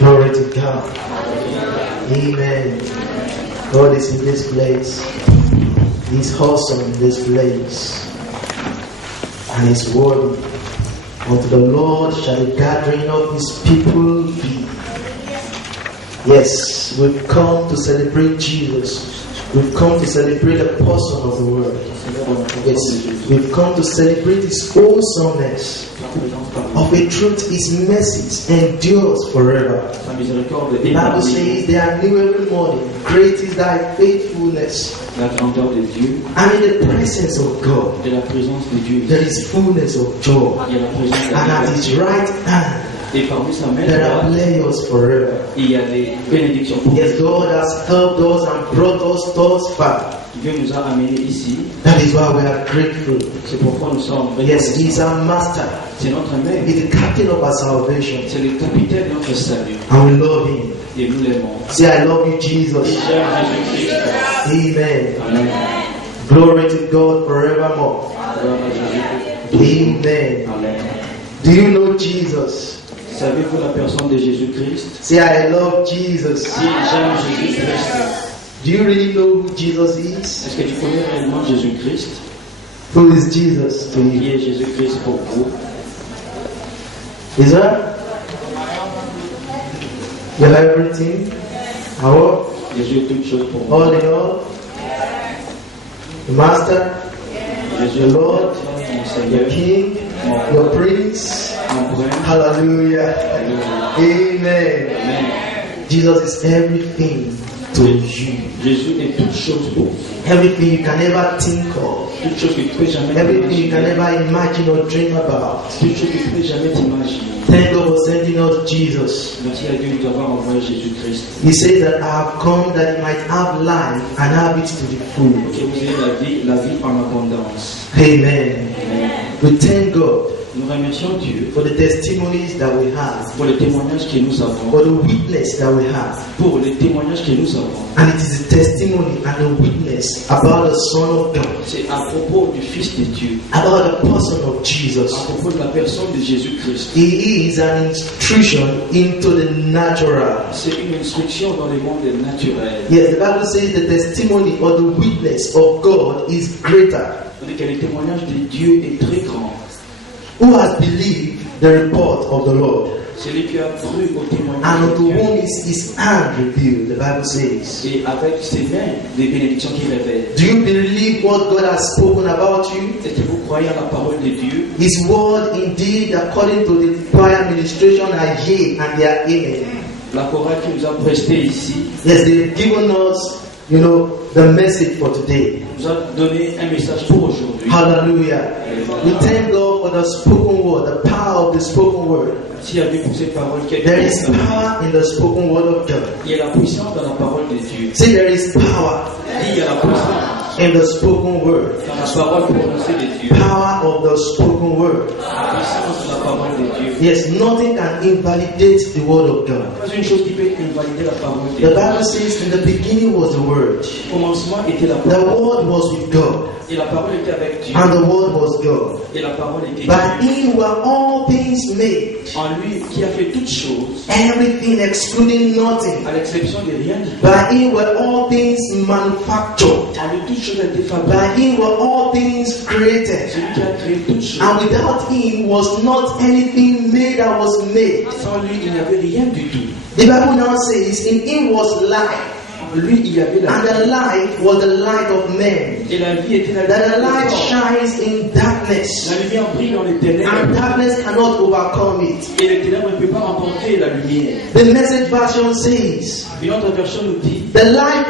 Glory to God. Amen. God is in this place. He's awesome in this place. and is worthy. Unto the Lord shall the gathering of his people be. Yes, we've come to celebrate Jesus. We've come to celebrate the person of the word. Yes, we've come to celebrate his awesomeness. Of a truth, his mercies endures forever. The Bible says they are new every morning. Great is thy faithfulness. La grandeur de Dieu. And in the presence of God, De la présence de Dieu. there is fullness of joy. Il y a la présence de And at his right hand, Et parmi sa main there are droite, pleasures forever. il y a des bénédictions pour nous. Yes, God has helped us and brought us thus far. Dieu nous a amenés ici. That is why we are grateful. C'est pourquoi nous sommes Yes, he is our master. C'est notre maître. He is the captain of our salvation. C'est le capitaine de notre salut. And we love him. Et nous l'aimons. Say, I love you, Jesus. J'aime Jésus-Christ. Amen. Amen. Glory to God forevermore. Gloire à Jésus. Amen. Amen. Do you know Jesus? Savez-vous la personne de Jésus-Christ? Say, I love Jesus. Si j'aime Jésus-Christ. Do you really know who Jesus is? Est-ce que tu connais réellement Jésus-Christ? Who is Jesus to Qui you? est Jésus-Christ pour vous? Is that? You have everything? Our Jésus est toute chose pour vous. all in all? The Master, Jésus the est Lord, mon your Seigneur, King, your Prince. mon prince. Hallelujah. Amen. Amen. Jesus is everything to you. Jésus est toute chose pour vous. Everything you can ever think of. Toute chose que tu peux jamais Everything you can t'imaginer. ever imagine or dream about. Toute chose que tu peux jamais t'imaginer. Thank God for sending us Jesus. Merci à Dieu d'avoir envoyé Jésus-Christ. He says that I have come that you might have life and have it to the full. Que vous ayez la vie en abondance. Amen. Amen. We thank God Nous remercions Dieu for the testimonies that we have, pour les témoignages que nous avons. for the witness that we have. Pour les témoignages que nous avons. And it is a testimony and a witness about the Son of God, C'est à propos du Fils de Dieu. about the person of À Jesus. propos de la personne de Jésus-Christ. He is an intrusion into the natural. C'est une instruction dans le monde naturel. Yes, the Bible says the testimony or the witness of God is greater. C'est-à-dire que le témoignage de Dieu est très grand. Who has believed the report of the Lord? Celui qui a cru au témoignage And de unto Dieu. whom is his hand revealed, the Bible says. Et avec ses mains, des bénédictions qu'il révèle. Do you believe what God has spoken about you? Est-ce que vous croyez à la parole de Dieu? His word indeed, according to the choir administration, are yea and they are amen. La chorale qui nous a presté ici Yes, they've given us, the message for today. nous a donné un message pour aujourd'hui. Hallelujah. We thank God for the spoken word, the power of the spoken word. Merci à Dieu pour cette parole qui a There été is proclamée. power in the spoken word of God. Il y a la puissance dans la parole de Dieu. Say there is power Il y a la puissance in the spoken word. dans la parole prononcée de Dieu. Power of the spoken word. La puissance de la parole de Dieu. Yes, nothing can invalidate the word of God. Pas une chose qui peut invalider la parole de The Dieu. Bible says in the beginning was the word. Au commencement était la The parole. word was with God. Et la parole était avec Dieu. And the word was God. Et la parole était By Dieu. him were all things made. En lui qui a fait toutes choses, Everything excluding nothing. à l'exception de rien du tout. By him were all things manufactured. En lui toutes choses ont été fabriquées. By him were all things created. Celui qui a créé toutes choses. And without him was not anything made that was made. Sans lui, il n'y avait rien du tout. The Bible now says, in him was life. En lui, il y avait la And the light was the light of men. Et la vie était la That the lumière. light shines in darkness. La lumière brille dans les ténèbres. And darkness cannot overcome it. Et les ténèbres ne peuvent pas remporter la lumière. The message version says, Une autre version nous dit, the light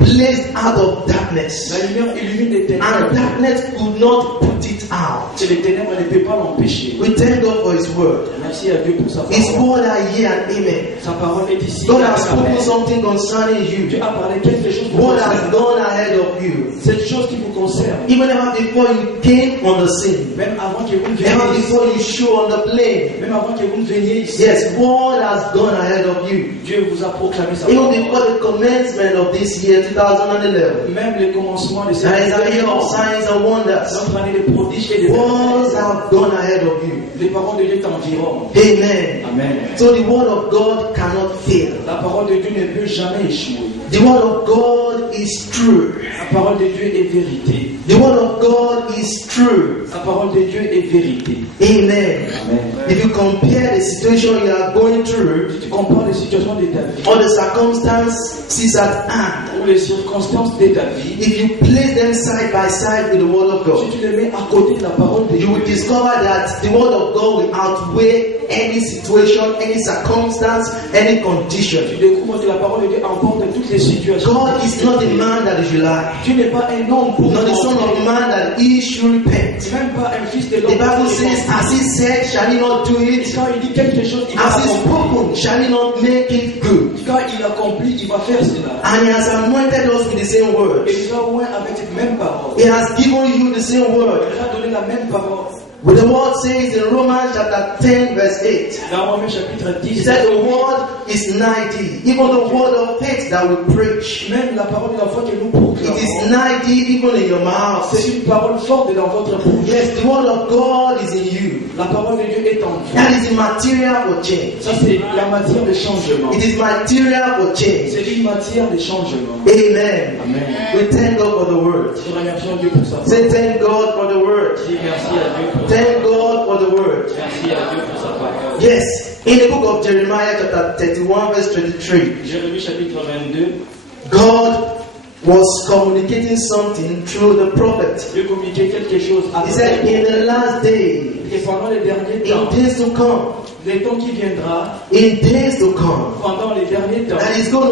blazed out of darkness. la lumière illumine les And ténèbres. darkness could not put it out. Et les ténèbres ne peuvent pas l'empêcher. We thank God for his word. Merci à Dieu pour sa His parole. word are here and amen. Sa parole est ici. God has Amen. spoken something concerning you. Dieu a parlé quelque chose pour What vous. has gone ahead of you. Cette chose qui vous concerne. Even ever before you came on the scene. Même avant que vous ne Ever veniez ici. before you show on the plane. Même avant que vous ne veniez ici. Yes, what has gone ahead of you. Dieu vous a proclamé sa Even parole. before the commencement of this year, 2011. Même le commencement de cette There is a year of année. signs and wonders. Notre année de prodiges et de Wars merveilles. have gone ahead of you. Les paroles de Dieu t'environnent. Amen. Amen. So the word of God cannot fail. La parole de Dieu ne peut jamais échouer. The word of God is true. La parole de Dieu est vérité. The word of God is true. La parole de Dieu est vérité. Amen. Amen. If you compare the situation you are going through Si tu compares les situations de ta vie or the circumstances at hand, ou les circonstances de ta vie, if you place them side by side with the word of God, si tu les mets à côté de la parole de Dieu, you will discover that the word of God will outweigh any situation, any circumstance, any condition. tu découvres que la parole de Dieu emporte toutes les situations. God is not a man that he should lie, Tu n'es pas un homme pour not the son of man that he should repent. même pas un fils de The l'homme. Bible says, as he said, shall he not do it? Quand il dit quelque chose, il va As he accomplir. spoken, shall he not make it good? Quand il accomplit, il va faire cela. And he has anointed us with the same word. Et il va loin avec cette même parole. He has given you the same word. Il va donner la même parole. But the word says in Romans chapter 10 verse 8, Dans Romains chapitre he 10, said the word is 90, even the word of faith that we preach. même la parole de la foi que nous It proclamons, is 90 even in your mouth. c'est une parole forte dans votre bouche. Yes, the word of God is in you. La parole de Dieu est en vous. That is the material for change. Ça, c'est la matière de changement. It is material for change. C'est une matière de changement. Amen. Amen. We thank God for the word. Nous remercions Dieu pour ça. Say thank God for the word. Dis merci à Dieu pour ça. Thank God for the word. Merci à Dieu pour sa parole. Yes, in the book of Jeremiah chapter 31 verse 23, Jérémie chapitre 22, God was communicating something through the prophet. Dieu communiquait quelque chose à He said, in the last day, Et pendant les derniers in temps, days to come, les temps qui viendra, in days to come, pendant les derniers temps, that is going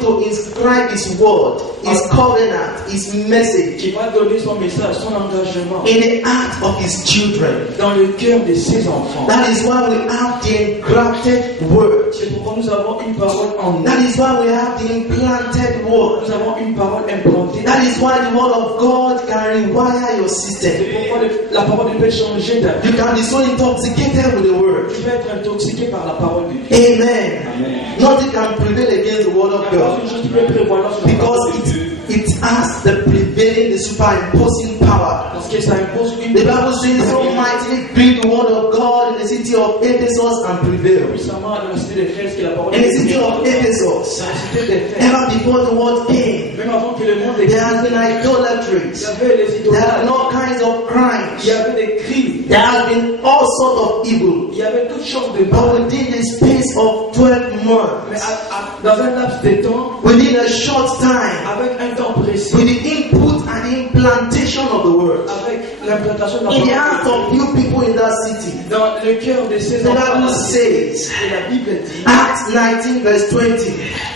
to inscribe his word, his covenant, his message qui va donner son message, son engagement in the heart of his children. dans le cœur de ses enfants. That is why we have the engrafted word. C'est pourquoi nous avons une parole en nous. That is why we have the implanted word. Nous avons une parole implantée. That is why the word of God can rewire your system. C'est pourquoi la parole peut changer ta vie. You can be so intoxicated with the word. Tu vas être intoxiqué par la parole de Dieu. Amen. Amen. Nothing can prevail against the word of God Aucune chose qui peut prévaloir sur la because parole de Dieu. it has the prevailing, the superimposing power. Parce que ça impose une The Bible says, so mightily great the word of God in the city of Ephesus and prevailed. puissamment dans la cité d'Éphèse que la parole In de the Dieu. city of Ephesus, Dans la cité d'Éphèse, ever before the word came, même avant que le monde there existe, has been il y idolatries. avait les There idolâtres, have been all kinds of il y crimes. avait des crimes, There has been all sorts of evil. il y avait toutes sortes de But mal. within the space of 12 Mais months, dans un laps de temps, within a short time, avec un temps précis, with the input and the implantation of the word, avec l'implantation de la in the parole hearts de of Dieu, you people in that city, dans le cœur de ces the enfants, Bible says, et la Bible dit, Acts 19 verse 20,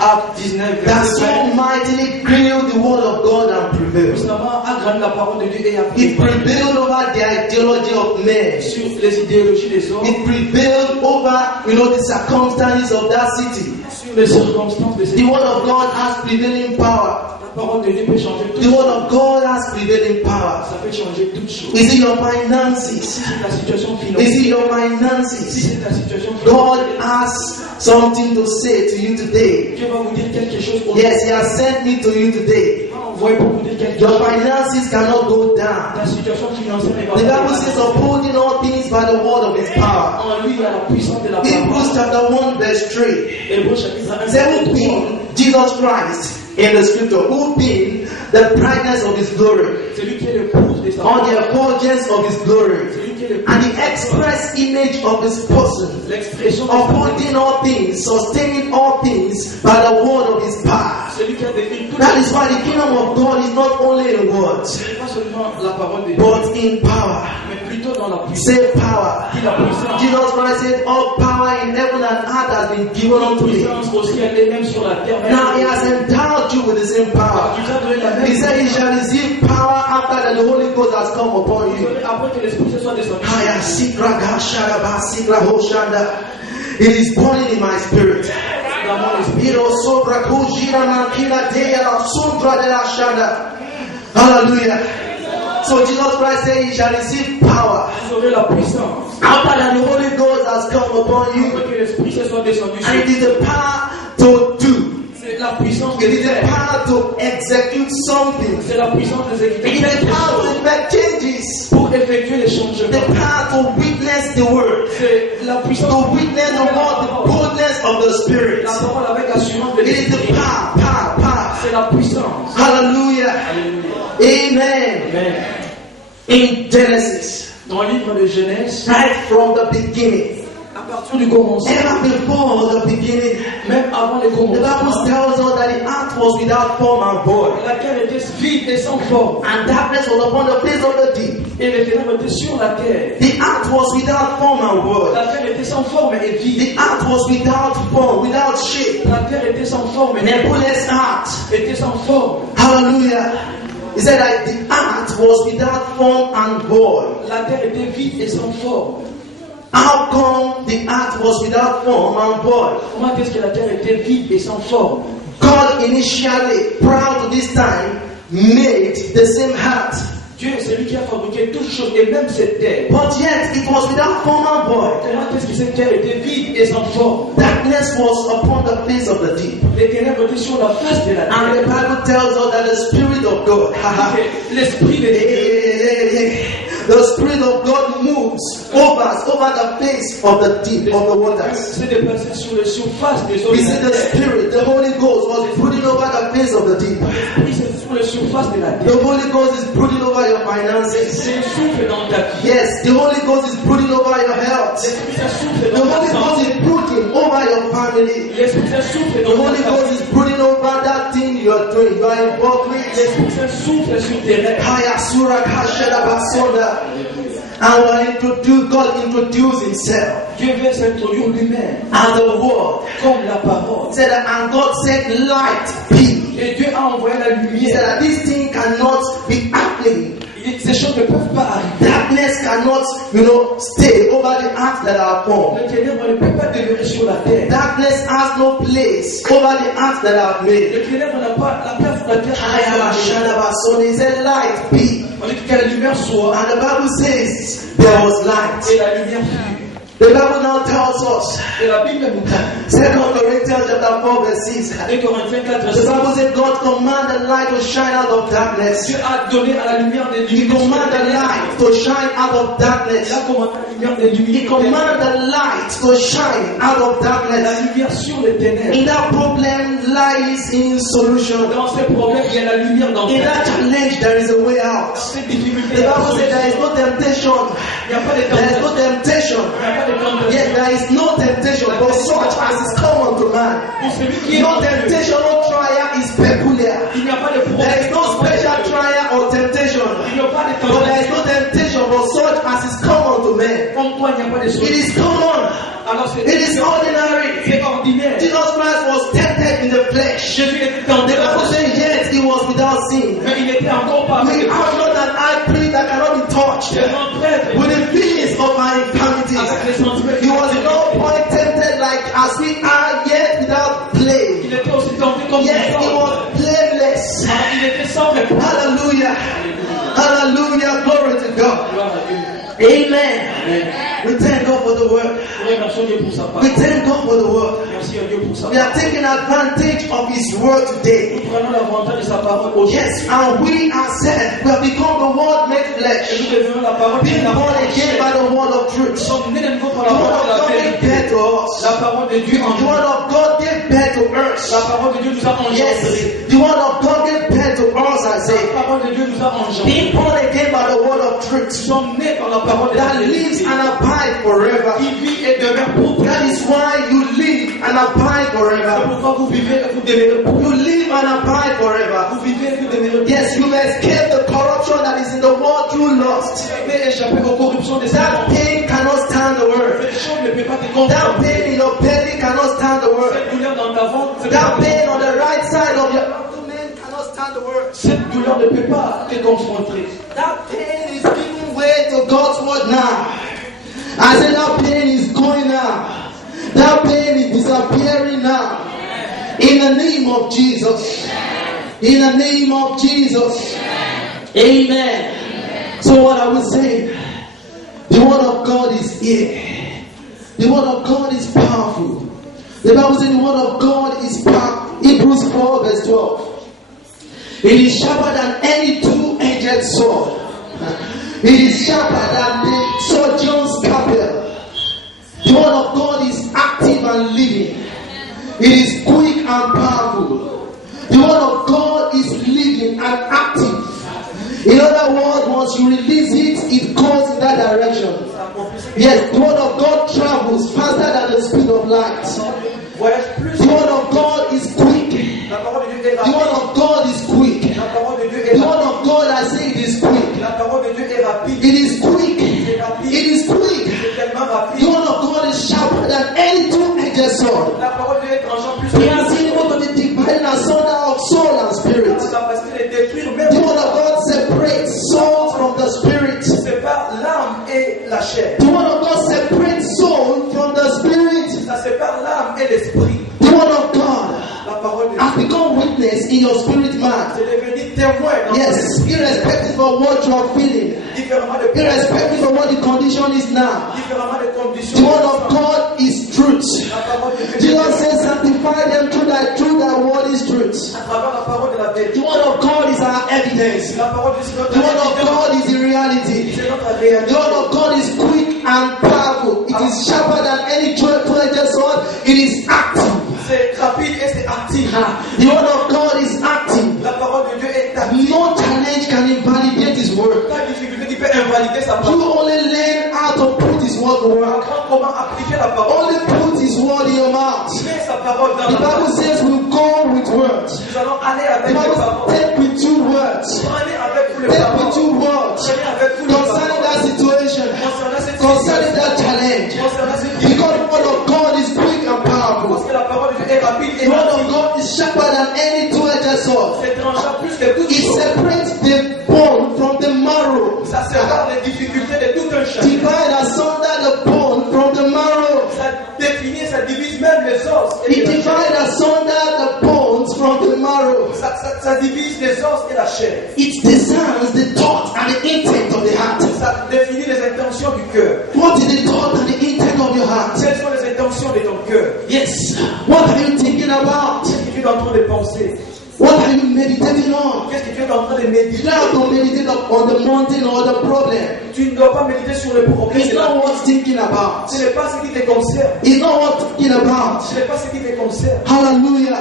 Acte 19, that verset so 20, mightily grew the word of God and prevailed. puissamment agrandit la parole de Dieu et a It prevailed over the ideology of men. sur les idéologies des hommes, It prevailed over, the circumstances of that city. sur les circonstances de ces The word of God has prevailing power. La parole de Dieu peut changer tout. The word of God has prevailing power. Ça peut changer toutes choses. Is it your finances? Si c'est la situation Is financière, it your si finances? c'est la situation God financière, has something to say to you today. Dieu va vous dire quelque chose aujourd'hui. Yes, He has sent me to you today. Envoyé pour vous dire quelque Your chose. finances cannot go down. La situation financière n'est pas The Bible says, upholding all things by the word of His power. en lui, il y a la puissance de la Hebrews parole. chapter 1 verse 3. Hébreux chapitre 1, Say, who verset 3. being Jesus Christ in the scripture, who being the brightness of His glory, Celui qui est le pouce de sa or parole. the effulgence of His glory, Celui qui est le and pouce the express image of His person, l'expression de sa parole. upholding all things, sustaining all things by the word of His power. Celui qui a défini tout. That is why the kingdom of God is not only in words, Ce n'est pas seulement la parole de Dieu, but in power. mais plutôt dans la puissance. Say power. Dit la puissance. Jesus Christ said, all power in heaven and earth has been given unto me. Puissance au ciel et même sur la terre. Now He has endowed you with the same power. Tu as donné la même He said, "You shall receive power after that the Holy Ghost has come upon you." après que l'Esprit Saint soit descendu. Aya sikra gashara ba sikra hoshanda. It is burning in my spirit. Dans mon esprit. Iro sobra kujira mankina deya la suntra de la shanda. Hallelujah. So Jesus Christ said, "You shall receive power Vous aurez la puissance. after that the Holy Ghost has come upon you." Après que l'Esprit Saint soit descendu sur And it is the power to do. c'est la puissance de It is the faire. power to execute something. C'est la puissance des It is the power to effect changes. pour pour effectuer les The changements. power to witness the word. C'est la puissance To witness the word, the boldness of the Spirit. La parole avec assurance de It is the l'esprit. power. C'est la puissance. Hallelujah. Alléluia. Amen. Amen. In Genesis, Dans le livre de Genèse, right from the beginning, à partir du commencement, ever before the beginning, même avant le the commencement, Bible tells us that the earth was without form and void, la terre était vide et sans forme, and darkness was upon the face of the deep. et les ténèbres étaient sur la terre. The earth was without form and void. La terre était sans forme et vide. The earth was without form, without shape. La terre était sans forme et Nebulous earth. était sans forme. Hallelujah. He said that the earth was without form and void. La terre était vide et sans forme. How come the earth was without form and void? Comment est-ce que la terre était vide et sans forme? God initially, prior to this time, made the same earth. Dieu est celui qui a fabriqué toutes choses et même cette terre. But yet it was without form and void. Comment est-ce que cette terre était vide et sans forme? Darkness was upon the face of the deep. Les ténèbres étaient sur la face de la And the terre. Bible tells us that the Spirit of God, L'esprit de Dieu, the Spirit of God moves over the face of the deep, of the waters. s'est déplacé sur la surface des eaux We de see la the terre. Spirit, the Holy Ghost was brooding over the face of the deep. L'esprit c'est sur la surface de la The terre. Holy Ghost is brooding over your finances. C'est un souffle dans ta vie. Yes, the Holy Ghost is brooding over your health. L'esprit c'est un souffle The dans ta Holy Ghost santé. is brooding over your family. L'esprit c'est un souffle The dans Holy ta Ghost famille. is brooding over that thing you are doing, you are involved with. L'esprit c'est un souffle sur tes rêves. Kaya Sura Kashada Basonda. And God introduced himself Dieu veut s'introduire lui-même as the word. comme la parole. He said that, and God said, light be. Et Dieu a envoyé la He said lumière. that this thing cannot be happening. Ces choses ne peuvent pas arriver. Darkness cannot, stay over the earth that are formed. Le ténèbre ne peut pas demeurer sur la terre. Darkness has no place over the earth that are made. Le ténèbre n'a pas la place sur la terre. Kaya Shada Basonda. He said, light be. On dit que la lumière soit. And the Bible says there was light. Et la lumière fut. The Bible now tells us, Et la Bible nous dit. 2 Corinthians chapter 4 verse 6. 2 Corinthiens 4, The verset 6. Bible said God commanded light to shine out of darkness. Dieu a donné à la lumière des He lumières. commanded light to shine out of darkness. Il a commandé la lumière des He lumières. commanded light to shine out of La darkness. lumière sur les ténèbres. In that problem lies in solution. Dans ces problèmes, il y a la lumière dans In that challenge there is a way out. ces difficultés. The Bible said there is no temptation. Il n'y a pas de There is no tentation. temptation. Il n'y a pas de tentation. Yet there is no temptation for such as is common to man. Pour celui qui est No en Dieu, temptation, no trial is peculiar. il n'y a pas de There problème. is no special trial or temptation. Il n'y a pas de But there is tentation. no temptation for such as is common to men. Comme toi, il n'y a pas de It solution. is common. Alors It is ordinary. c'est ordinaire. Jesus Christ was tempted in the flesh. Jésus était The tenté dans Bible la says yet he was without sin. mais il était encore pas We have not an high priest that cannot be touched C'est un prêtre with the feelings of our infirmities. avec les sentiments. He was in no point tempted like as we are, yet without blame. Il était aussi tenté comme Yes, he nous. was blameless. Il était sans réponse. Hallelujah. Hallelujah. Glory to God. Gloire à Dieu. Amen. Amen. We thank God for the word. Remercions Dieu pour sa We parole. thank God for the word. Merci à Dieu pour sa We parole. are taking advantage of His word today. Nous prenons l'avantage de sa parole aujourd'hui. Yes, and we ourselves, we have become the word made Et flesh. nous devenons la parole Being born again by the word of Nous truth. sommes nés de nouveau par The la word parole de of la God gave vérité. birth to us. La parole de Dieu en The nous. word of God gave birth to us. La parole de Dieu nous a engendrés. Yes, the word of God gave birth to us, I say. La parole de Dieu nous a engendrés. Being born again by the word of Nous truth sommes nés par la parole de la that lives vérité. and abides forever. Qui vit et demeure pour toujours. That is why you live and abide C'est forever. pourquoi vous vivez et vous demeurez pour You live and abide forever. Vous vivez et vous demeurez Yes, you've escaped the corruption that is in the world you lost. Vous avez échappé aux corruptions des That hommes. pain cannot stand the word. Cette chose ne peut pas te That confronter. pain in your belly cannot stand the word. Cette douleur dans ta ventre, That pain on the right side of your abdomen cannot stand the word. cette douleur ne peut pas te confronter. That pain is giving way to God's word now. I said that pain is going now. That pain is disappearing now. In the name of Jesus. In the name of Jesus. Amen. So what I was saying, the word of God is here. The word of God is powerful. The Bible says the word of God is powerful. Hebrews 4 verse 12. It is sharper than any two-edged sword, It is sharper than the surgeon's scalpel. The word of God is active and living. It is quick and powerful. The word of God is living and active. In other words, once you release it, it goes in that direction. Yes, the word of God travels faster than the speed of light. The word of God is quick. The word of God is quick. The word of God, I say it is quick. It is quick. It is quick. The word of God is sharper than any two-edged sword. He has been able to divide asunder of soul and spirit. The word of God separates soul from the spirit. The word of God separates soul from the spirit. The word of God has become witness in your spirit man. Yes, irrespective of what you are feeling, irrespective of what the condition is now. The word of God is truth. Jesus says, sanctify them through thy truth, thy word is truth. The word of God is our evidence. The word of God is the reality. The word of God is quick and powerful. It is sharper than any two-edged sword. It is active. C'est rapide et c'est actif. The word of God is active. La parole de Dieu est active. No challenge can invalidate His word. Pas de difficulté qui peut invalider sa parole. You only learn how to put His word to work. Comment appliquer la parole. Only put His word in your mouth. Mets sa parole dans The la Bible says we'll go with words. Nous allons aller The avec les Bible paroles. take with two words. Aller avec tous les Take with paroles. two words. Aller avec tous les Concerning paroles. that situation. Concernant cette Concerning that challenge. Concernant cette Because the word of God is quick and powerful. Parce que la parole de Dieu est rapide et The word of active. God is sharper than any two-edged sword. C'est tranchant plus que toute It chose. separates the bone from the marrow. Ça sépare les difficultés de tout un chacun. Divide asunder the bone from the marrow. Ça définit, ça divise même les os. Et It la chair. divides asunder the bones from the marrow. Ça divise les os et la chair. It discerns the thought and the intent of the heart. Ça définit les intentions du cœur. What is the thought and the intent of your heart? Quelles sont les intentions de ton cœur? Yes. What are you thinking about? Qu'est-ce que tu es en train de penser? What are you meditating on? Qu'est-ce que tu es en train de You méditer? don't have to meditate on the mountain or the problem. Tu ne dois pas méditer sur le problème. It's not worth thinking about. Ce n'est pas ce qui te concerne. It's not worth thinking about. Ce n'est pas ce qui te concerne. Hallelujah.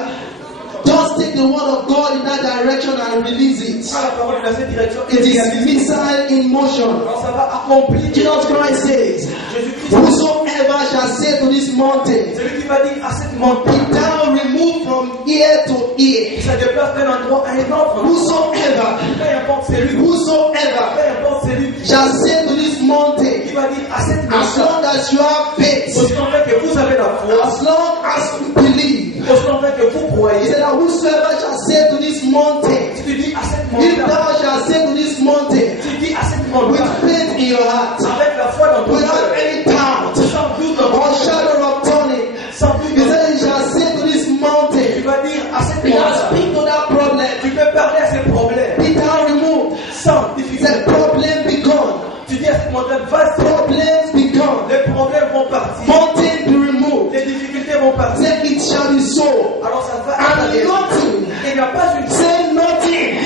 Just take the word of God in that direction and release it. Prends la parole dans cette direction et It is réalise. missile in motion. Alors ça va accomplir. Jesus Christ says, Jésus-Christ, whosoever shall say to this mountain, celui qui va dire à cette montagne, be thou removed from ear to ear. ça déplace d'un endroit à un autre. Whosoever, Peu importe celui, whosoever peu importe celui shall say to this qui mountain, va dire à cette as montagne, long as you have faith, aussi longtemps que vous avez la foi, as long as you believe, aussi longtemps que vous he croyez, said that whosoever shall say to this mountain, si tu dis à cette if montagne, thou shalt say to this mountain, tu dis à cette with montagne, faith in your heart, avec la foi dans ton without cœur, any doubt sans doute or shadow of turning, sans doute, he said he shall say to this tu mountain, vas dire à cette he shall montagne, speak to that problem, tu peux parler à ces problèmes be thou removed. sans He difficulté. said, problem be gone, Tu dis à cette montagne, vas-y, problems be gone, les problèmes vont partir, mountain be removed. les difficultés vont He partir. said, it shall be so, Alors ça va and aller. nothing, Il n'y a pas une say nothing,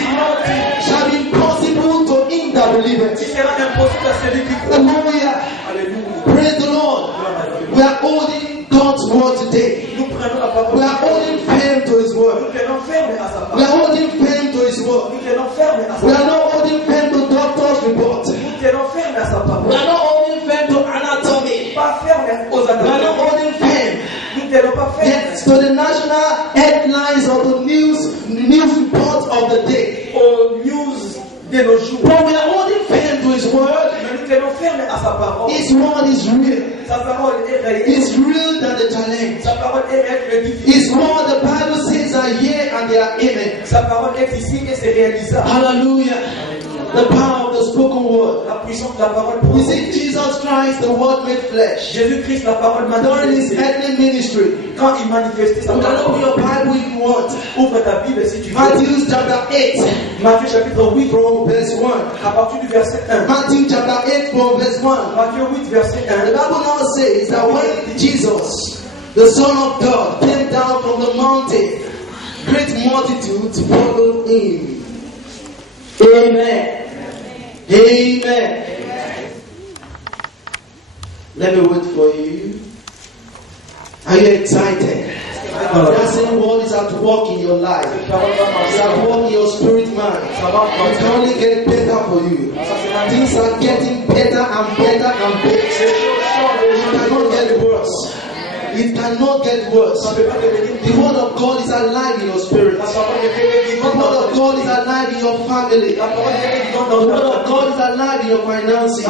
shall be possible to him that believeth. qui sera impossible à celui qui croit. Hallelujah. Alléluia. Praise the Lord. We are holding God's word today. Nous prenons la parole. We are holding firm to His Nous word. tenons ferme à sa We parole. are holding firm to His word. Nous tenons ferme à sa We parole. are not holding firm to doctor's report. Nous tenons ferme à sa We parole. are not holding firm to anatomy. Pas ferme aux We are not analyses. holding firm Nous tenons pas ferme yet to the national headlines of the news report of the day. aux news de nos jours. But we are holding firm to His word. Mais nous tenons ferme à sa parole. His word is real. Sa parole est réelle. It's real than the challenge. Sa parole est réelle que difficile. His word, the Bible says, are here and they are amen. Sa parole est ici et c'est réalisable. Hallelujah. The power of the spoken word. La puissance de la parole We prononcée. see Jesus Christ, the word made flesh. Jésus-Christ, la parole During His manifestée. earthly ministry. Quand il manifestait sa You can open parole. your Bible if you want. Ouvre ta Bible si tu veux. Matthew chapter 8 Matthieu chapitre 8, from verse 1. à partir du verset 1. Matthew chapter 8 from verse 1. Matthieu 8, verset And the 1. Bible now says that when Jesus, the Son of God, came down from the mountain, great multitudes followed Him. Amen. Amen. Let me wait for you. Are you excited? That same word is at work in your life. It's at work in your spirit man. It can only get better for you. Things are getting better and better and better. It cannot get worse. It cannot get worse. The word of God is alive in your spirit. The word of God is alive in your family. The word of God is alive in your finances.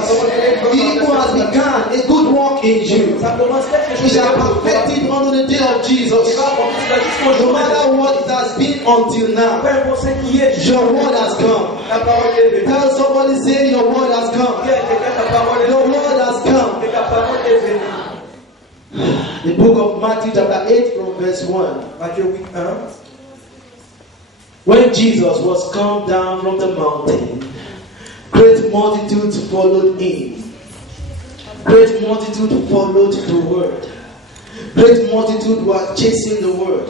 He who has begun a good work in you, he shall perfect it unto the day of Jesus. No matter what it has been until now, your word has come. Tell somebody, say your word has come. Your word has come. The book of Matthew chapter 8 from verse 1. When Jesus was come down from the mountain, great multitudes followed him. Great multitude followed the word. Great multitude were chasing the word.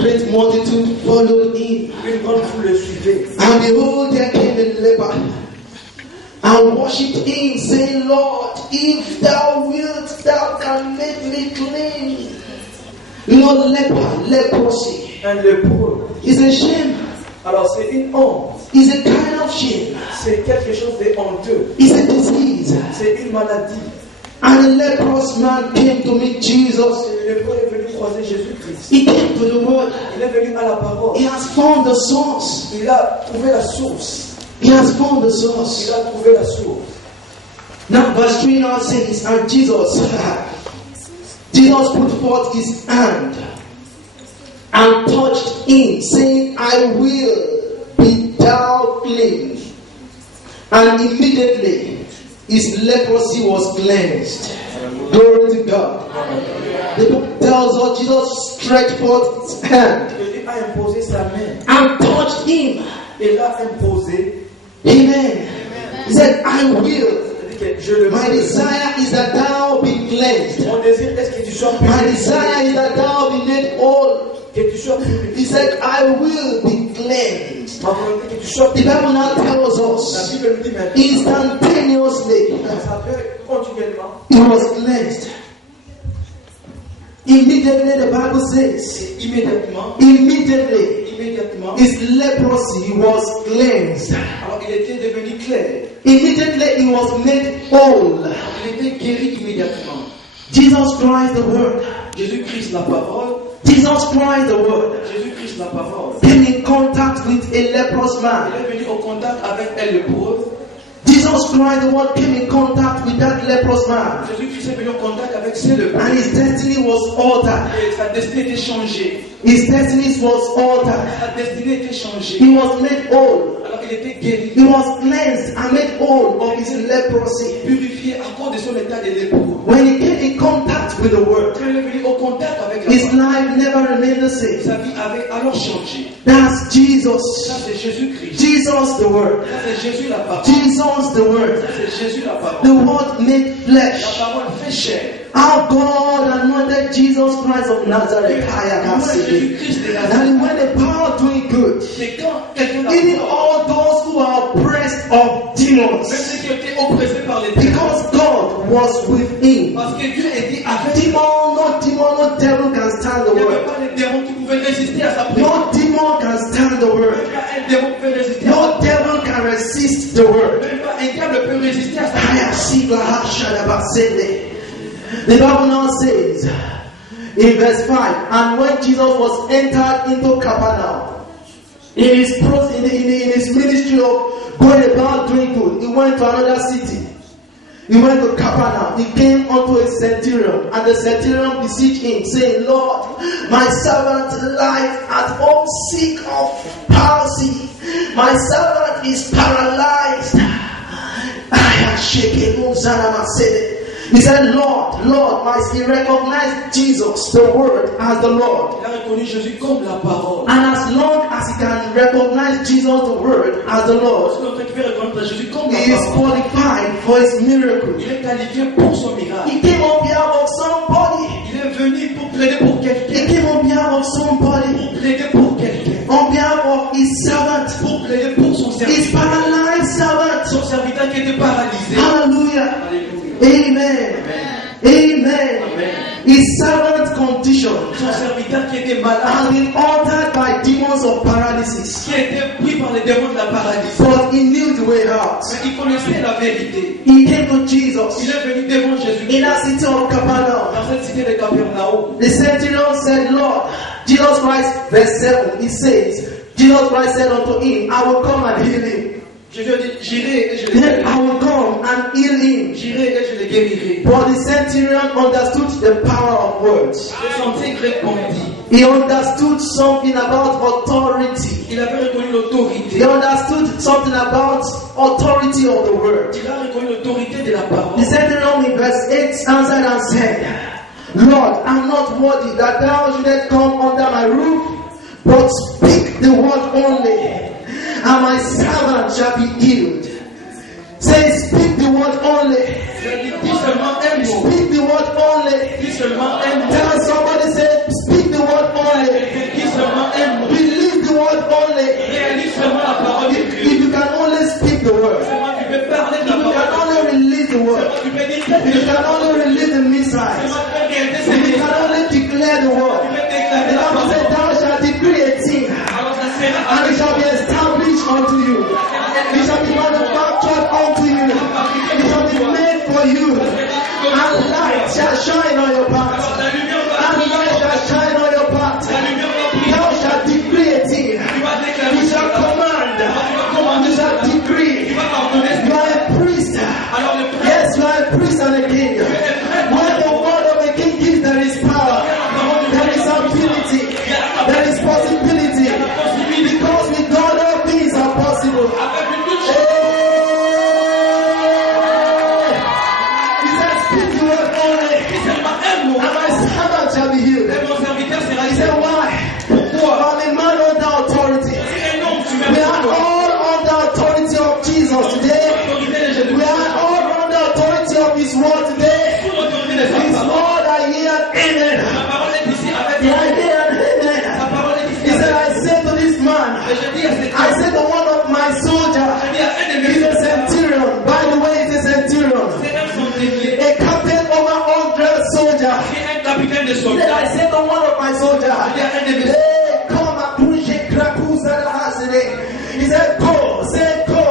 Great multitude followed him. And behold, there came a leper and worshipped him, saying, Lord, if thou wilt, thou can make me clean. You know, leprosy. Un lépreux. It's a shame. Alors c'est une honte. It's a kind of shame. C'est quelque chose de honteux. It's a disease. C'est une maladie. And a leprous man came to meet Jesus. Le lépreux est venu croiser Jésus-Christ. He came to the word. Il est venu à la parole. He has found the source. Il a trouvé la source. He has found the source. Il a trouvé la source. Now verse 3 now says, and Jesus put forth his hand and touched him, saying, I will be thou clean. And immediately his leprosy was cleansed. Glory to God. The book tells us Jesus stretched forth his hand and touched him. Il a imposé. Amen. He said, I will. My desire is that thou be cleansed. Mon désir est que tu sois purifié. My desire is that thou be made whole. Que tu sois purifié. He said, I will be cleansed. Ma volonté que tu sois The purifié. Bible now tells La us Bible nous dit maintenant. instantaneously Ça peut continuellement. he was cleansed. Immediately the Bible says, Immédiatement. immediately his leprosy was cleansed. Alors il était devenu clair. Immediately he was made whole. Il était guéri immédiatement. Jesus Christ the Word. Jésus-Christ la parole. Jesus Christ the Word Jésus-Christ la parole. came in contact with a leprous Il man. est venu au contact avec un lépreux. Jesus Christ the Word came in contact with that leprous man. Jésus-Christ est venu au contact avec ce lépreux. And his destiny was altered. Et sa destinée était changée. His destiny was altered. Sa destinée était changée. He was made whole. Alors il était guéri. He was cleansed and made whole of his leprosy. Purifié à cause de son état de lépreux. When he came in contact with the Word, Quand il est venu au contact avec la his parole, life never remained the same. sa vie avait alors changé. That's Jesus. Ça c'est Jésus-Christ. Jesus the Word. Ça c'est Jésus la parole. Jesus the Word. Ça c'est Jésus la parole. The Word made La flesh. parole fait chair. How God anointed Jesus Christ of Nazareth. Jésus-Christ de Nazareth. And when the power doing good, C'est quand quelqu'un even all those who are oppressed of même demons, ceux qui étaient oppressés par les démons. because God was with him. Parce que Dieu était avec lui. No devil can stand the Il n'y avait word. pas de démon qui pouvait résister à sa présence. No demon can stand the word. Même pas un démon pouvait résister à sa No devil can resist the word. Même pas un diable peut résister à sa présence. The Bible now says in verse 5, and when Jesus was entered into Capernaum, in his ministry of going about doing good, he went to another city. He went to Capernaum. He came unto a centurion, and the centurion beseeched him, saying, Lord, my servant lieth at home sick of palsy. My servant is paralyzed. I am shaking. He said, Lord, he recognized Jesus, the Word, as the Lord. Il a reconnu Jésus comme la parole. And as long as he can recognize Jesus, the Word, as the Lord, Lorsque tu peux reconnaître Jésus comme la he is parole, qualified for his miracle. il est qualifié pour son miracle. He came on behalf of somebody. Il est venu pour plaider pour He quelqu'un. came on behalf of somebody. Plaider pour quelqu'un. On behalf of his servant. Pour plaider pour son His serviteur. paralyzed servant. Son serviteur qui était paralysé. Hallelujah. Alléluia. Amen. His servant's condition son serviteur qui était malade, has been altered by demons of paralysis. qui a été pris par les démons de la paralysie. But he knew the way out. Mais il connaissait la vérité. He came to Jesus Il est venu devant Jésus in the city of Capernaum. dans cette cité de Capernaum. The centurion said, Lord, Jesus Christ, verse 7, he says, Jesus Christ said unto him, I will come and heal him. Jésus a dit, j'irai et je le Then guérirai. I will come and heal him. J'irai et je le guérirai. But the centurion understood the power of words. Le sentier répondit. He understood something about authority. Il avait reconnu l'autorité. He understood something about authority of the word. Il a reconnu l'autorité de la parole. The centurion in verse 8 answered and said, Lord, I'm not worthy that thou shouldest come under my roof, but speak the word only, and my servant shall be healed. Say, speak the word only. Dis seulement un mot. Speak the word only. Dis seulement un mot. Tell somebody, say, speak the word only. Dis seulement un mot. Believe the word only. Réalise seulement la parole de If Dieu. you can only speak the word, Seulement tu peux parler de if la you can parole. only release the word, Tu peux dire if you can only release the missiles, seulement tu peux réaliser if ces you can messages. only declare the word, Tu peux the déclarer la Bible said, parole. thou shalt decree a thing, Alors ça sera and it shall be established unto you. It shall be manufactured unto you. It shall be made for you. And light shall shine on your path. la lumière va And light shall shine on your path. la lumière va briller. Thou shalt decree a thing. Tu vas déclarer. You shall command. You shall decree. Tu vas ordonner. You are a priest. Alors le prêtre, Yes, you are a priest and a king. Where the word of a king is, there is power. There is ability. There is possibility. Because with God all things are possible. avec une toute Hey! chose, He said, speak the word only, seulement un mot. and my servant shall be healed. Et mon serviteur sera He guéri. said, why? Pourquoi? I'm a man under authority. Si un homme tu We m'aimes are pas, all under authority of Jesus today. l'autorité de Jésus. We are all under authority of His word today. Sous l'autorité de His sa parole. word, I hear amen. La parole est ici avec I toi. hear amen. La parole est He ici said, avec I said to this man, Et je dis à cet I homme, said to one of my soldiers, je dis à un de mes he's a soldats, centurion. By the way, he's a centurion. c'est un centenier, A captain over 100 soldiers. c'est un capitaine de Then I soldats. said to one of my soldiers, Je dis à un de mes soldats, hey, come and push it, crackles at the house today. He said, go, say go,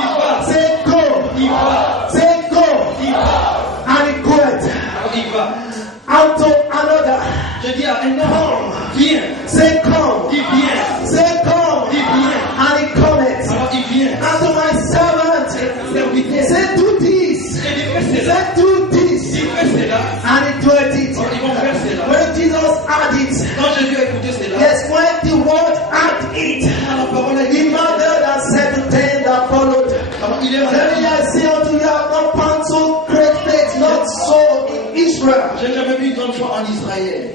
il va, say go, il va, say go, il va. and he quit. Alors il va. Out to another, Je dis à un homme, viens, say come, il vient, say come, il vient. and he cometh. Alors il vient. And to my servant, Serviteur, say do this, et il fait cela, say do this, il fait cela, and he doeth it. alors ils vont faire cela. When Jesus had it, Quand Jésus a écouté cela, yes, when the word had it, quand la parole a he dit, murdered and said to them that followed, alors il est verily I say unto you, I have not found so great faith, not so in Israel. J'ai jamais vu une grande foi en Israël.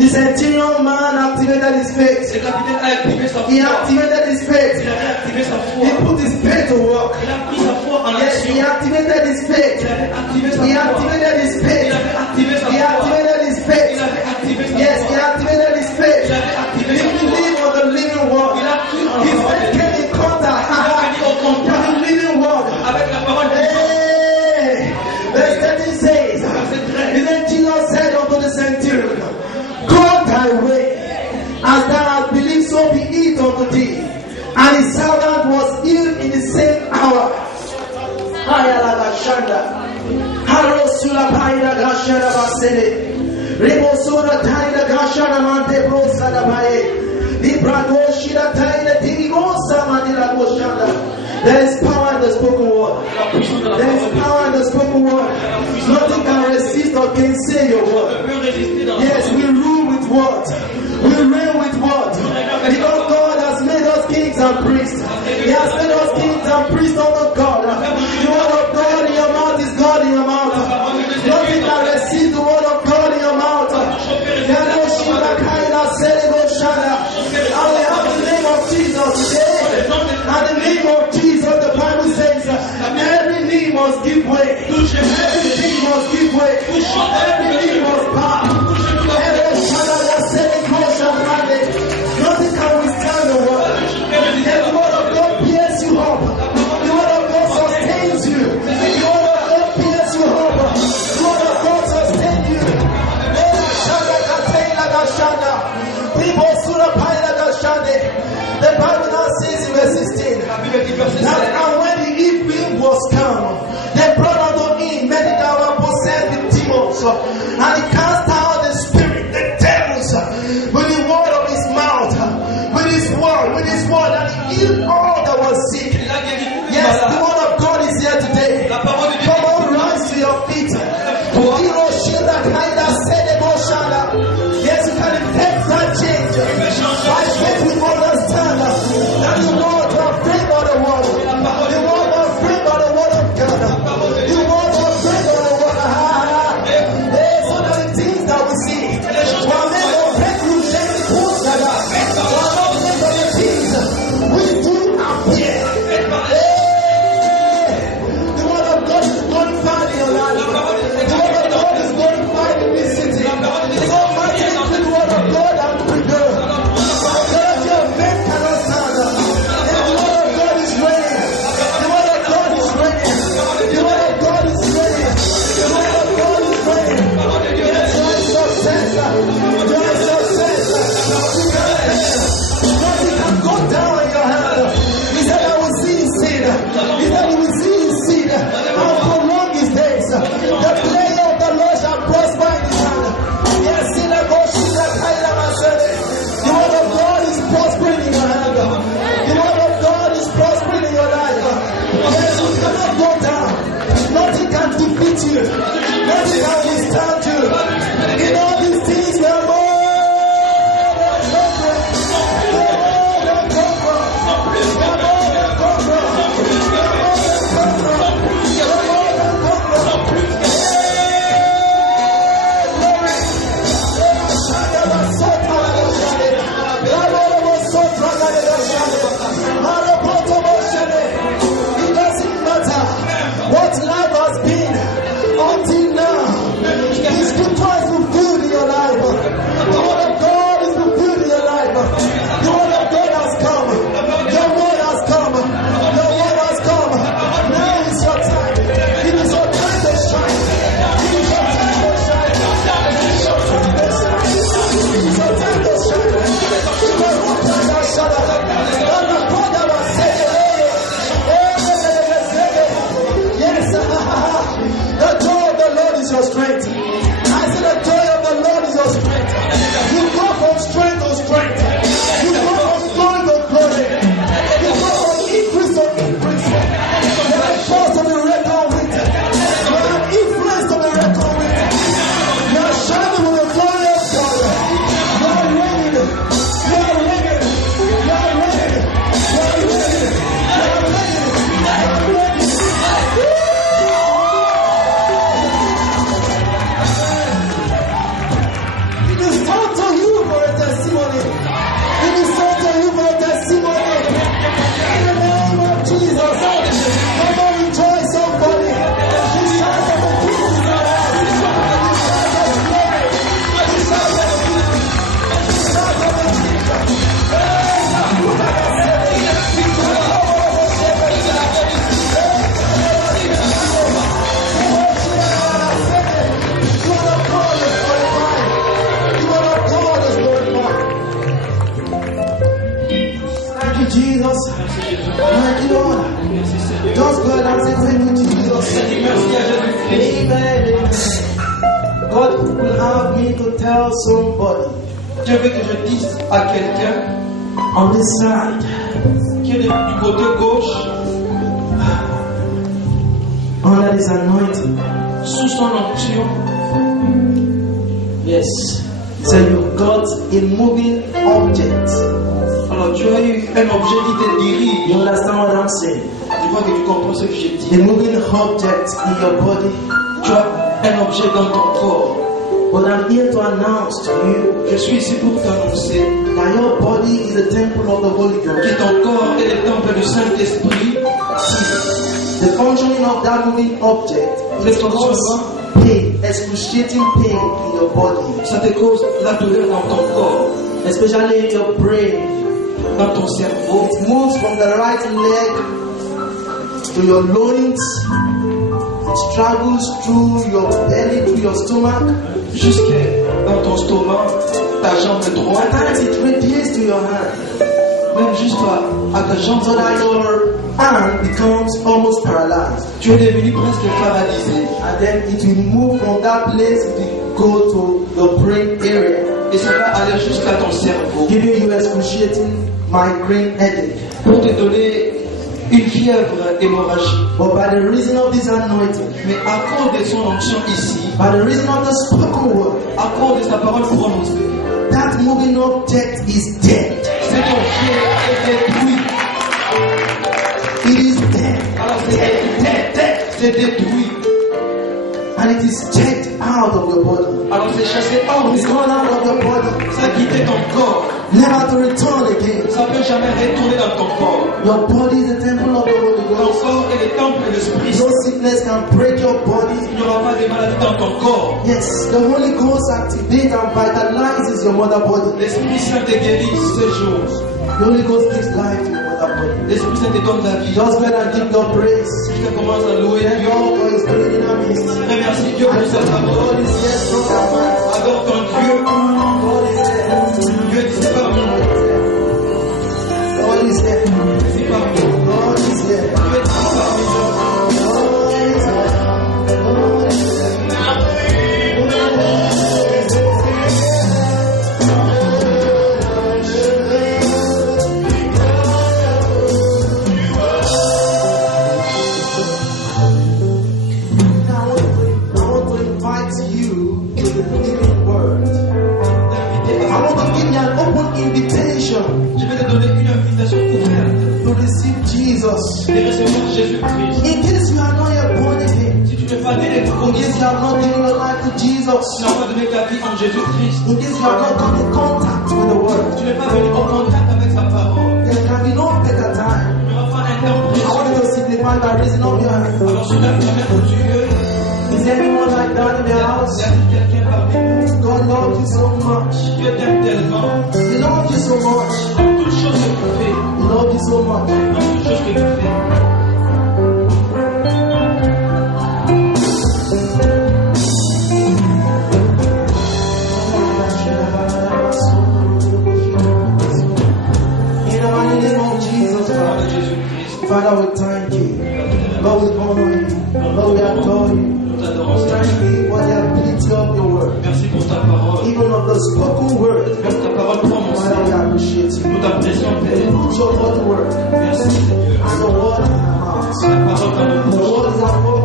The centurion man activated his faith. Le capitaine a activé sa He foi. activated his Il faith. avait activé sa foi. He put his faith to work. Il a pris sa foi en Yes, action. he activated his faith. Il avait activé sa He foi. activated his Il faith. avait activé sa He foi. activated his Il faith. avait activé sa Yes, he foi. activated his faith. Il avait activé He sa foi. believed on the living word. Il a cru en His la parole faith de Dieu. came in contact Il a venu au with contact the living word. avec la parole de Dieu. Hey! Verse 13 says, and then Jesus said unto the centurion, go thy way, as thou hast believed, so be it unto thee. And his servant was healed in the same hour. Hayalagashanda. Harosulapaida gashana basele. Rebosura taida gashana mante brosada bae. Libradoshida taida tirigosa mandila goshanda. There is power in the spoken word. There is power in the spoken word. Nothing can resist or can say your word. On peut résister dans Yes, we rule with word. We reign with word. Because God has made us kings and priests. He has made us kings and priests unto God. The word of God in your mouth is God in your mouth. Nothing can resist the word of God in your mouth. And we have the name of Jesus today. And the name of Jesus, the Bible says, every knee must give way. Every knee must give way. Every knee must bow. Every shadow that says, nothing can withstand the word. The word of God bears you up. The word of God sustains you. The word of God bears you up. And when the evening was come, they brought unto him many that were possessed with demons, and he cast out the spirit, the devils, with the word of his mouth, with his word, and he healed all that was sick. Yes, the word of God is here today. Come on, rise to your feet. Yes, you can effect that change. By faith we understand that the word was bring by the word. The word was bring by the word of God. The word was bring by the word. So that the things that we see were made of breakthrough, shaking pools like that. Were not made of the things we do appear. The word of God is glorified in your life. The word of God is glorified in this city. So much into the word of God and prevail. Because your faith cannot stand. And the word of God is reigning. The word of God is reigning. The word of God is reigning. The word of God is reigning. Yes, joy is success. Joy is success. Nothing can go down in your hand. He said, I will see his seed. He said, we will see his seed. And prolong his days. The player of the Lord shall prosper in his hand. Yes, see the God, see the kind of myself. The word of God is prospering in your hand. The word of God is prospering in your life. Yes, you cannot go down. Nothing can defeat you. Nothing can withstand you. In all these things, we are more than conquerors. We are more than conquerors. We are more than conquerors. We are more than conquerors. We are more than conquerors. It doesn't matter what life has been until now. His scripture is fulfilled in your life. The word of God is fulfilled in your life. The word of God has come. Your word has come. Your word has come. Now is your time. It is your time to shine. It is your time to shine. It is your time to shine. It is your time to shine. Yes, the joy of the Lord is your strength. I said the joy of the Lord is your strength. You go from strength to strength. You go from glory to glory. You go from increase to increase. You are a force to be reckoned with. You are an influence to be reckoned with. You are shining with the glory of God. You are reigning. You are reigning. You are reigning. You are reigning. You are reigning. You are reigning. It is time to you for a testimony. It is time to you for a testimony. In the name of Jesus. Come on, rejoice somebody. The shout of the King is alive. The shout of glory. The shout of the King. The shout of the King. Thank you, Jesus. Thank you, Lord. Just go ahead and say thank you, Jesus. Amen. God will have me to tell somebody Dieu veut que je dise à quelqu'un on this side, qui est du côté gauche, under this anointing. sous son onction, Yes. So you've got a moving object. alors tu as eu un objet qui te dirige. You understand what I'm saying? Je vois que tu comprends ce que je dis. A moving object in your body. Tu as un objet dans ton corps. But I'm here to announce to you Je suis ici pour t'annoncer that your body is the temple of the Holy que Ghost. ton corps est le temple du Saint-Esprit. The functioning of that moving object Le is cause fonctionnement, pain, excruciating pain in your body, ça te cause la douleur dans ton corps, especially in your brain. dans ton cerveau. It moves from the right leg to your loins. It travels through your belly, through your stomach. Jusqu'à dans ton stomac, ta jambe droite. Sometimes it radiates to your hand. même juste à ta jambe, so that your hand becomes almost paralyzed. tu es devenu presque paralysé. And then it will move from that place to go to the brain area, Et ça va aller jusqu'à ton cerveau giving you excruciating migraine headache. pour te donner une fièvre hémorragique. But by the reason of this anointing, Mais à cause de son onction ici, by the reason of the spoken word, à cause de sa parole prononcée, that moving object is dead. cet objet est détruit. It is dead. Alors c'est détruit. And it is checked out of your body. Alors c'est chassé hors It's de gone out of your body, ça a quitté ton corps. never to return again. Ça ne peut jamais retourner dans ton corps. Your body is the temple of the Holy Ton Ghost. corps est le temple de l'Esprit. No sickness can break your body. Il n'y aura pas de maladie dans ton corps. Yes, the Holy Ghost activates and vitalizes your mother body. L'Esprit Saint te guérit ce jour. The Holy Ghost gives life to your mother body. L'Esprit Saint te donne la vie. Just go ahead and give God praise. Je commence à louer Thank Dieu. God for His doing in our midst. Remercie Dieu pour sa parole. God is here, strong and mighty. Adore ton Dieu. God is here. Dieu dit c'est parmi nous. God is here. C'est parmi nous. God is here. Dieu dit c'est parmi nous. God is here. God is here. Je vais te donner une invitation ouverte To receive Jesus. de recevoir Jésus-Christ. In case you are not yet born again, Si tu n'es pas né de in nouveau, case you have not given your life to tu Jesus, n'as pas donné ta vie en Jésus-Christ, in case you have not come in contact with the Word, tu n'es pas venu en contact avec sa parole, there can be no better time. il n'y aura pas un temps I want you précieux. to signify by raising up your hand. Alors soulève ta main pour Dieu. Is there anyone like that in the Il y house? a quelqu'un parmi nous. God loves you so much. Dieu t'aime tellement. He loves you so much. Dans toute chose que tu fais, He loves you so much. dans toute chose que tu fais. In the mighty name of Jesus Par Christ. Jésus-Christ. Father, we thank you. Lord, we honor you. Lord, we adore you. Nous t'adorons, Seigneur. Thank you for the ability of your word. Merci pour ta parole. Even of the spoken word. Même ta parole prononcée. Father, we appreciate you. Nous t'apprécions, Père. Put your word to work. Merci, Seigneur. And the word in our mouths. La parole dans nos The bouches. word is our word